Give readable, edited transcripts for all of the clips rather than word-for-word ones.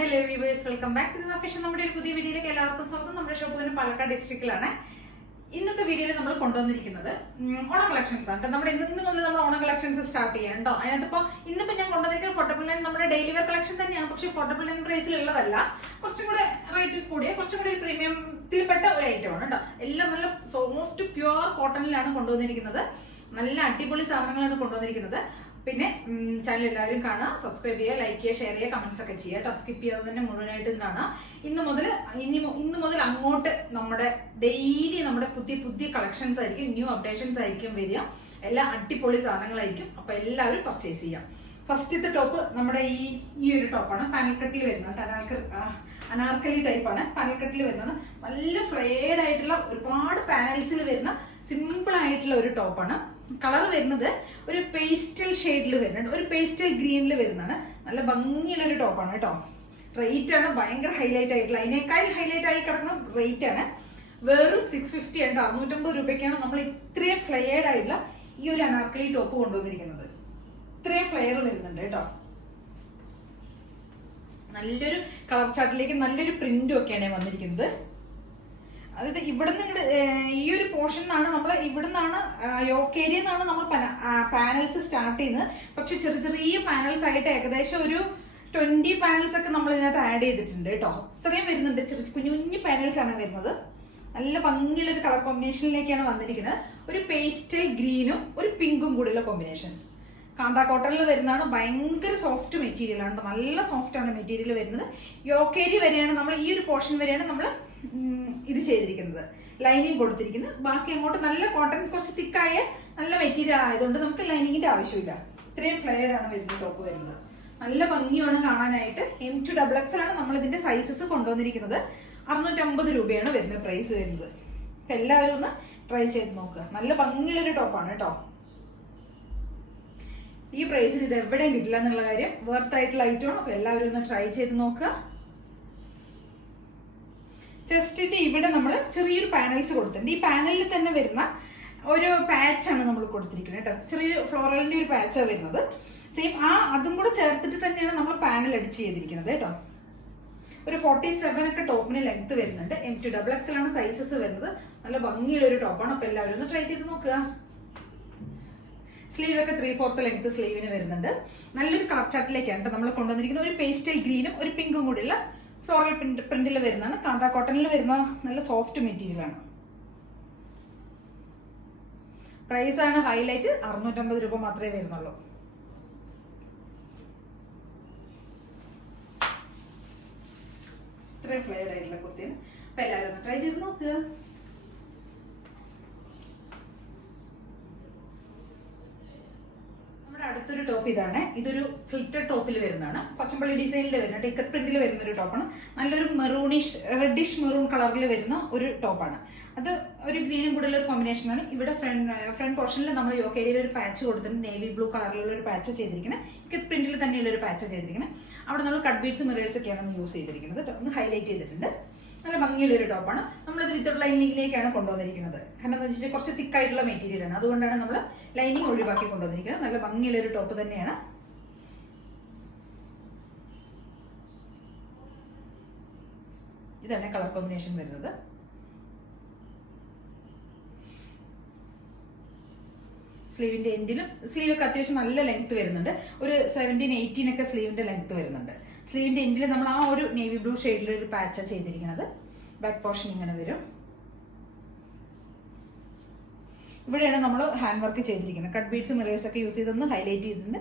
Hello viewers, welcome back to fashion. നമ്മുടെ ഒരു പുതിയ വീഡിയോയിലേക്ക് എല്ലാവർക്കും സ്വാഗതം. നമ്മുടെ ഷോപ്പ് പാലക്കാട് ഡിസ്ട്രിക്റ്റിലാണ്. ഇന്നത്തെ വീഡിയോയിൽ നമ്മൾ കൊണ്ടുവന്നിരിക്കുന്നത് ഓണം കളക്ഷൻസ് ആണ്. നമ്മുടെ ഇന്ന് മുതൽ നമ്മൾ ഓണം കളക്ഷൻസ് സ്റ്റാർട്ട് ചെയ്യാം കേട്ടോ. അതിനകത്തിപ്പോൾ ഇന്നിപ്പോൾ ഞാൻ കൊണ്ടുവന്നിരിക്കുന്ന ഫോർട്ടബിൾ ലൈൻ നമ്മുടെ ഡെയിലി വെയർ കളക്ഷൻ തന്നെയാണ്. പക്ഷേ ഫോർട്ടബിൾ ലൈൻ പ്രൈസിലുള്ളതല്ല, കുറച്ചും കൂടെ റേറ്റ് കൂടിയ കുറച്ചും കൂടി പ്രീമിയത്തിൽപ്പെട്ട ഒരു ഐറ്റമാണ് കേട്ടോ. എല്ലാം നല്ല സോഫ്റ്റ് പ്യുവർ കോട്ടണിലാണ് കൊണ്ടുവന്നിരിക്കുന്നത്. നല്ല അടിപൊളി സാധനങ്ങളാണ് കൊണ്ടുവന്നിരിക്കുന്നത്. പിന്നെ ചാനൽ എല്ലാവരും കാണാം, സബ്സ്ക്രൈബ് ചെയ്യുക, ലൈക്ക് ചെയ്യുക, ഷെയർ ചെയ്യുക, കമന്റ്സ് ഒക്കെ ചെയ്യുക കേട്ടോ. സ്കിപ്പ് ചെയ്യാതെ തന്നെ മുഴുവനായിട്ടും കാണാം. ഇന്ന് മുതൽ അങ്ങോട്ട് നമ്മുടെ ഡെയിലി നമ്മുടെ പുതിയ കളക്ഷൻസ് ആയിരിക്കും, ന്യൂ അപ്ഡേഷൻസ് ആയിരിക്കും വരിക. എല്ലാം അടിപൊളി സാധനങ്ങളായിരിക്കും. അപ്പൊ എല്ലാവരും പർച്ചേസ് ചെയ്യാം. ഫസ്റ്റത്തെ ടോപ്പ് നമ്മുടെ ഈ ഒരു ടോപ്പാണ്. പാനൽ കട്ടിൽ വരുന്നത്, അനാർക്കലി ടൈപ്പാണ്. പാനൽ കട്ടിൽ വരുന്നത് നല്ല ഫ്ലെയർഡ് ആയിട്ടുള്ള ഒരുപാട് പാനൽസിൽ വരുന്ന സിമ്പിൾ ആയിട്ടുള്ള ഒരു ടോപ്പാണ്. കളർ വരുന്നത് ഒരു പേസ്റ്റൽ ഷെയ്ഡിൽ വരുന്നുണ്ട്, ഒരു പേസ്റ്റൽ ഗ്രീനിൽ വരുന്നതാണ്. നല്ല ഭംഗിയുള്ള ഒരു ടോപ്പാണ് കേട്ടോ. റേറ്റ് ആണ് ഭയങ്കര ഹൈലൈറ്റ് ആയിട്ടുള്ള, അതിനേക്കാൾ ഹൈലൈറ്റ് ആയി കിടക്കുന്ന റേറ്റ് ആണ്. വെറും 650 ഉണ്ട്, 650 രൂപയ്ക്കാണ് നമ്മൾ ഇത്രയും ഫ്ലെയർഡ് ആയിട്ടുള്ള ഈ ഒരു അനാർക്കലി ടോപ്പ് കൊണ്ടുവന്നിരിക്കുന്നത്. ഇത്രയും ഫ്ലെയർ വരുന്നുണ്ട് കേട്ടോ. നല്ലൊരു കളർ ചാർട്ടിലേക്ക് നല്ലൊരു പ്രിന്റും ഒക്കെയാണ് വന്നിരിക്കുന്നത്. അതായത് ഇവിടുന്ന് ഈ ഒരു പോർഷനിലാണ് നമ്മൾ, ഇവിടുന്നാണ് യോക്കേരിയിൽ നിന്നാണ് നമ്മൾ പാനൽസ് സ്റ്റാർട്ട് ചെയ്യുന്നത്. പക്ഷെ ചെറിയ പാനൽസ് ആയിട്ട് ഏകദേശം ഒരു 20 പാനൽസ് ഒക്കെ നമ്മൾ ഇതിനകത്ത് ആഡ് ചെയ്തിട്ടുണ്ട് കേട്ടോ. അത്രയും വരുന്നുണ്ട്, കുഞ്ഞു പാനൽസ് ആണ് വരുന്നത്. നല്ല ഭംഗിയുള്ള ഒരു കളർ കോമ്പിനേഷനിലേക്കാണ് വന്നിരിക്കുന്നത്. ഒരു പേസ്റ്റൽ ഗ്രീനും ഒരു പിങ്കും കൂടിയുള്ള കോമ്പിനേഷൻ. കാന്താ കോട്ടണിൽ വരുന്നതാണ്. ഭയങ്കര സോഫ്റ്റ് മെറ്റീരിയൽ ആണ്, നല്ല സോഫ്റ്റ് ആണ് മെറ്റീരിയൽ വരുന്നത്. യോക്കേരി വരെയാണ് നമ്മൾ, ഈ ഒരു പോർഷൻ വരെയാണ് നമ്മൾ ഇത് ചെയ്തിരിക്കുന്നത്, ലൈനിങ് കൊടുത്തിരിക്കുന്നത്. ബാക്കി അങ്ങോട്ട് നല്ല കോട്ടൺ, കുറച്ച് തിക്കായ നല്ല മെറ്റീരിയൽ ആയതുകൊണ്ട് നമുക്ക് ലൈനിങ്ങിന്റെ ആവശ്യമില്ല. ഇത്രയും ഫ്ലെയർഡ് ആണ് വരുന്നത് ടോപ്പ് വരുന്നത്. നല്ല ഭംഗിയാണ് കാണാനായിട്ട്. M2 XXL ആണ് നമ്മൾ ഇതിന്റെ സൈസസ് കൊണ്ടുവന്നിരിക്കുന്നത്. 650 രൂപയാണ് വരുന്നത് പ്രൈസ് വരുന്നത്. അപ്പൊ എല്ലാവരും ഒന്ന് ട്രൈ ചെയ്ത് നോക്കുക. നല്ല ഭംഗിയുള്ളൊരു ടോപ്പാണ് കേട്ടോ. ഈ പ്രൈസിന് ഇത് എവിടെയും കിട്ടില്ല എന്നുള്ള കാര്യം വർത്ത് ആയിട്ടുള്ള ഐറ്റമാണ്. അപ്പൊ എല്ലാവരും ഒന്ന് ട്രൈ ചെയ്ത് നോക്കുക. ചെസ്റ്റിന്റെ ഇവിടെ നമ്മൾ ചെറിയൊരു പാനൽസ് കൊടുത്തിട്ടുണ്ട്. ഈ പാനലിൽ തന്നെ വരുന്ന ഒരു പാച്ചാണ് നമ്മൾ കൊടുത്തിരിക്കുന്നത് കേട്ടോ. ചെറിയൊരു ഫ്ലോറലിന്റെ ഒരു പാച്ചാണ് വരുന്നത്. സെയിം അതും കൂടെ ചേർത്തിട്ട് തന്നെയാണ് നമ്മൾ പാനൽ അടിച്ച് ചെയ്തിരിക്കുന്നത് കേട്ടോ. ഒരു 47 ഒക്കെ ടോപ്പിന് ലെങ്ത് വരുന്നുണ്ട്. M2 XXL ആണ് സൈസസ് വരുന്നത്. നല്ല ഭംഗിയുള്ള ഒരു ടോപ്പാണ്. അപ്പൊ എല്ലാവരും ഒന്ന് ട്രൈ ചെയ്ത് നോക്കുക. സ്ലീവ് ഒക്കെ 3/4 ലെങ്ത് സ്ലീവിന് വരുന്നുണ്ട്. നല്ലൊരു കളർ ചാർട്ടിലേക്കാണ് നമ്മൾ കൊണ്ടുവന്നിരിക്കുന്നത്. ഒരു പേസ്റ്റൽ ഗ്രീനും ഒരു പിങ്കും കൂടിയുള്ള ഫ്ലോറൽ പ്രിന്റിൽ വരുന്നതാണ്. കാന്താ കോട്ടണിൽ വരുന്ന നല്ല സോഫ്റ്റ് മെറ്റീരിയൽ ആണ്. പ്രൈസ് ആണ് ഹൈലൈറ്റ്. 650 രൂപ മാത്രമേ വരുന്നുള്ളൂ. ഇത്രയും ഫ്ലെയർഡ് ആയിട്ടുള്ള കുർത്തിയാണ്. അപ്പൊ എല്ലാവരും ഒന്ന് ട്രൈ ചെയ്ത് നോക്കുക. അടുത്തൊരു ടോപ്പ് ഇതാണ്. ഇതൊരു ഫിൽറ്റർ ടോപ്പിൽ വരുന്നതാണ്. കൊച്ചമ്പള്ളി ഡിസൈനിൽ വരുന്ന ടിക്കറ്റ് പ്രിന്റിൽ വരുന്ന ഒരു ടോപ്പാണ്. നല്ലൊരു റെഡിഷ് മെറൂൺ കളറിൽ വരുന്ന ഒരു ടോപ്പാണ്. അത് ഒരു ഗ്രീനും കൂടെ ഒരു കോമ്പിനേഷനാണ്. ഇവിടെ ഫ്രണ്ട് പോർഷനിൽ നമ്മൾ യോക്കേരിയിൽ ഒരു പാച്ച് കൊടുത്തിട്ടുണ്ട്. നേവി ബ്ലൂ കളറിലുള്ള ഒരു പാച്ച് ചെയ്തിരിക്കുന്നത്. ടിക്കറ്റ് പ്രിന്റിൽ തന്നെയുള്ള ഒരു പാച്ച് ചെയ്തിരിക്കുന്നത്. അവിടെ നമ്മൾ കട്ട് ബീഡ്സ് മിറേഴ്സ് ഒക്കെയാണ് യൂസ് ചെയ്തിരിക്കുന്നത്. ഒന്ന് ഹൈലൈറ്റ് ചെയ്തിട്ടുണ്ട്. നല്ല ഭംഗിയുള്ള ഒരു ടോപ്പാണ്. നമ്മളിത് വിത്തൗട്ട് ലൈനിങ്ങിലേക്കാണ് കൊണ്ടുവന്നിരിക്കുന്നത്. കാരണം എന്താ വെച്ചിട്ട് കുറച്ച് തിക്കായിട്ടുള്ള മെറ്റീരിയൽ ആണ്. അതുകൊണ്ടാണ് നമ്മൾ ലൈനിങ് ഒഴിവാക്കി കൊണ്ടുവന്നിരിക്കുന്നത്. നല്ല ഭംഗിയുള്ള ഒരു ടോപ്പ് തന്നെയാണ്. ഇതാണ് കളർ കോമ്പിനേഷൻ വരുന്നത്. സ്ലീവിന്റെ എൻഡിലും സ്ലീവൊക്കെ അത്യാവശ്യം നല്ല ലെങ്ത് വരുന്നുണ്ട്. ഒരു 17-18 ഒക്കെ സ്ലീവിന്റെ ലെങ്ത് വരുന്നുണ്ട്. സ്ലീവിന്റെ എൻഡിൽ നമ്മൾ ആ ഒരു നേവി ബ്ലൂ ഷെയ്ഡിൽ ഒരു പാച്ചാണ് ചെയ്തിരിക്കുന്നത്. ബാക്ക് പോർഷൻ ഇങ്ങനെ വരും. ഇവിടെയാണ് നമ്മൾ ഹാൻഡ് വർക്ക് ചെയ്തിരിക്കുന്നത്. കട്ട് ബീഡ്സ് മിറേഴ്സ് ഒക്കെ യൂസ് ചെയ്തൊന്ന് ഹൈലൈറ്റ് ചെയ്തിട്ടുണ്ട്.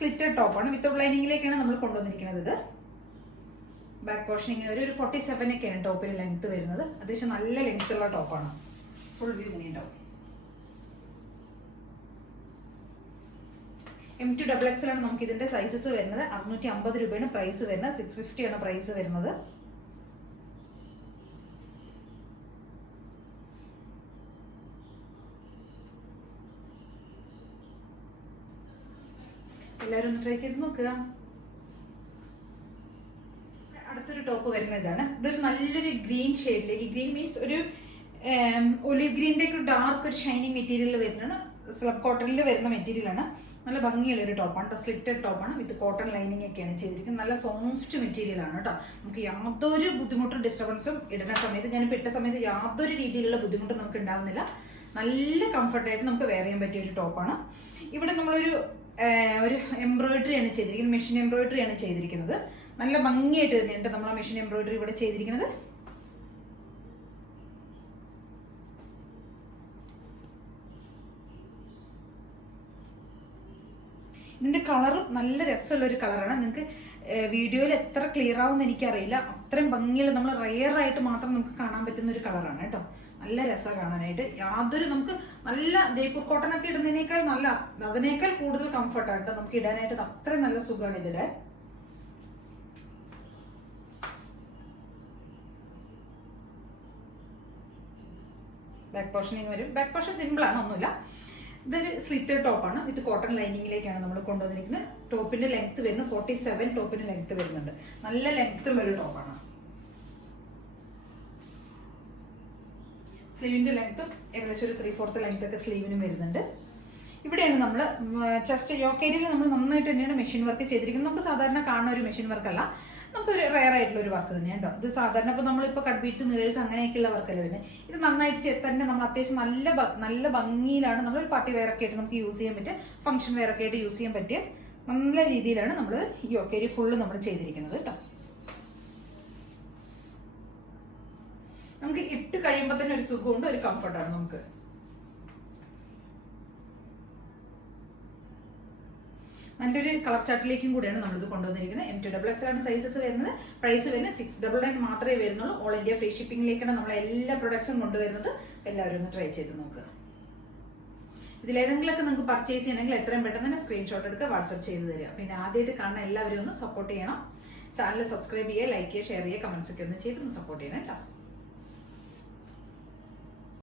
സ്ലിറ്റഡ് ടോപ്പാണ്. വിത്തൗട്ട് ലൈനിങ്ങിലേക്കാണ് നമ്മൾ കൊണ്ടുവന്നിരിക്കുന്നത്. ഇത് ബാക്ക് പോർഷൻ ഇങ്ങനെ വരും. ഒരു 47 ഒക്കെയാണ് ടോപ്പിന് ലെങ്ത് വരുന്നത്. അത്യാവശ്യം നല്ല ലെങ്ത് ഉള്ള ടോപ്പാണ്. ഫുൾ വ്യൂ ഇങ്ങനെ ഉണ്ടാവും. M2 XXL ആണ് നമുക്ക് ഇതിന്റെ സൈസസ് വരുന്നത്. 650 രൂപയാണ് പ്രൈസ് വരുന്നത്. 650 ആണ് പ്രൈസ് വരുന്നത്. എല്ലാവരും ഒന്ന് ട്രൈ ചെയ്ത് നോക്കുക. അടുത്തൊരു ടോപ്പ് വരുന്നത് ഇതാണ്. ഇതൊരു നല്ലൊരു ഗ്രീൻ ഷെയ്ഡിലേക്ക്, ഗ്രീൻ മീൻസ് ഒരു ഒലിവ് ഗ്രീനിന്റെ ഒക്കെ ഡാർക്ക് ഒരു ഷൈനിങ് മെറ്റീരിയൽ വരുന്നതാണ്. സ്ലബ് കോട്ടണിൽ വരുന്ന മെറ്റീരിയൽ ആണ്. നല്ല ഭംഗിയുള്ള ഒരു ടോപ്പാണ് കേട്ടോ. സ്ലിറ്റഡ് ടോപ്പാണ് വിത്ത് കോട്ടൺ ലൈനിങ് ഒക്കെയാണ് ചെയ്തിരിക്കുന്നത്. നല്ല സോഫ്റ്റ് മെറ്റീരിയൽ ആണ് കേട്ടോ. നമുക്ക് യാതൊരു ബുദ്ധിമുട്ടും ഡിസ്റ്റർബൻസും ഇടുന്ന സമയത്ത്, ഞാൻ ഇട്ട സമയത്ത് യാതൊരു രീതിയിലുള്ള ബുദ്ധിമുട്ടും നമുക്ക് ഉണ്ടാവുന്നില്ല. നല്ല കംഫർട്ടായിട്ട് നമുക്ക് വെയർ ചെയ്യാൻ പറ്റിയ ഒരു ടോപ്പാണ്. ഇവിടെ നമ്മളൊരു എംബ്രോയിഡറി ആണ് ചെയ്തിരിക്കുന്നത്, മെഷീൻ എംബ്രോയിഡറി ആണ് ചെയ്തിരിക്കുന്നത്. നല്ല ഭംഗിയായിട്ട് തന്നെയുണ്ട് നമ്മൾ ആ മെഷീൻ എംബ്രോയിഡറി ഇവിടെ ചെയ്തിരിക്കുന്നത്. ഇതിന്റെ കളറും നല്ല രസമുള്ള ഒരു കളറാണ്. നിങ്ങൾക്ക് വീഡിയോയിൽ എത്ര ക്ലിയർ ആവുമെന്ന് എനിക്കറിയില്ല, അത്രയും ഭംഗിയുള്ള നമ്മൾ റെയർ ആയിട്ട് മാത്രം നമുക്ക് കാണാൻ പറ്റുന്ന ഒരു കളറാണ് കേട്ടോ. നല്ല രസമാണ് കാണാനായിട്ട്. യാതൊരു നമുക്ക് നല്ല ജയ്പൂർ കോട്ടൺ ഒക്കെ ഇടുന്നതിനേക്കാൾ നല്ല, അതിനേക്കാൾ കൂടുതൽ കംഫർട്ടാണ് കേട്ടോ നമുക്ക് ഇടാനായിട്ട്. അത്രയും നല്ല സുഖമാണ് ഇതിടെ. ബാക്ക് പോർഷനിങ് വരും. ബാക്ക് പോർഷൻ സിമ്പിൾ ആണ്, ഒന്നുമില്ല. ഇതൊരു സ്ലിറ്റഡ് ടോപ്പാണ് വിത്ത് കോട്ടൺ ലൈനിങ്ങിലേക്കാണ് നമ്മൾ കൊണ്ടുവന്നിരിക്കുന്നത്. ടോപ്പിന്റെ ലെങ്ത് വരുന്നത് 47 ടോപ്പിന്റെ ലെങ്ത് വരുന്നുണ്ട്. നല്ല ലെങ്ത് ഉള്ള ഒരു ടോപ്പാണ്. സ്ലീവിന്റെ ലെങ്ത്തും ഏകദേശം ഒരു 3/4 ലെങ്ത് ഒക്കെ സ്ലീവിനും വരുന്നുണ്ട്. ഇവിടെയാണ് നമ്മൾ ചെസ്റ്റ് യോക്ക് ഏരിയയിൽ നമ്മൾ നന്നായിട്ട് തന്നെയാണ് മെഷീൻ വർക്ക് ചെയ്തിരിക്കുന്നത്. നമുക്ക് സാധാരണ കാണുന്ന ഒരു മെഷീൻ വർക്കല്ല, നമുക്കൊരു റെയർ ആയിട്ടുള്ള ഒരു വർക്ക് തന്നെയാണ് കേട്ടോ. ഇത് സാധാരണ ഇപ്പോൾ നമ്മളിപ്പോൾ കട്ട് ബീഡ്സ്, മിറേഴ്സ് അങ്ങനെയൊക്കെയുള്ള വർക്കല്ലേ വരുന്നത്. ഇത് നന്നായിട്ട് തന്നെ നമ്മൾ അത്യാവശ്യം നല്ല ഭംഗിയിലാണ് നമ്മൾ പാർട്ടി വെയർ ഒക്കെ ആയിട്ട് നമുക്ക് യൂസ് ചെയ്യാൻ പറ്റുക, ഫംഗ്ഷൻ വെയർ ഒക്കെ ആയിട്ട് യൂസ് ചെയ്യാൻ പറ്റിയ നല്ല രീതിയിലാണ് നമ്മൾ ഈ യോക്ക് ഏരിയ ഫുള്ള് നമ്മൾ ചെയ്തിരിക്കുന്നത് കേട്ടോ. നമുക്ക് ഇട്ട് കഴിയുമ്പോൾ തന്നെ ഒരു സുഖമുണ്ട്, ഒരു കംഫർട്ടാണ് നമുക്ക്. നല്ലൊരു കളർ ചാർട്ടിലേക്കും കൂടിയാണ് നമ്മളിത് കൊണ്ടുവന്നിരിക്കുന്നത്. M2XX ആണ് സൈസസ് വരുന്നത്. പ്രൈസ് വരുന്നത് 699 മാത്രമേ വരുന്നുള്ളൂ. ഓൾ ഇന്ത്യ ഫ്രീ ഷിപ്പിംഗിലേക്കാണ് നമ്മൾ എല്ലാ പ്രൊഡക്ട്സും കൊണ്ടുവരുന്നത്. എല്ലാവരും ഒന്ന് ട്രൈ ചെയ്ത് നോക്കുക. ഇതിലേതെങ്കിലുമൊക്കെ നിങ്ങൾക്ക് പർച്ചേസ് ചെയ്യണമെങ്കിൽ എത്രയും പെട്ടെന്ന് തന്നെ സ്ക്രീൻഷോട്ട് എടുക്കുക, വാട്സ്ആപ്പ് ചെയ്ത് തരിക. പിന്നെ ആദ്യമായിട്ട് കാണുന്ന എല്ലാവരും ഒന്ന് സപ്പോർട്ട് ചെയ്യണം. ചാനൽ സബ്സ്ക്രൈബ് ചെയ്യുക, ലൈക്ക് ചെയ്യുക, ഷെയർ ചെയ്യുക, കമന്റ്സ് ഒക്കെ ഒന്ന് ചെയ്ത് സപ്പോർട്ട് ചെയ്യണം കേട്ടോ.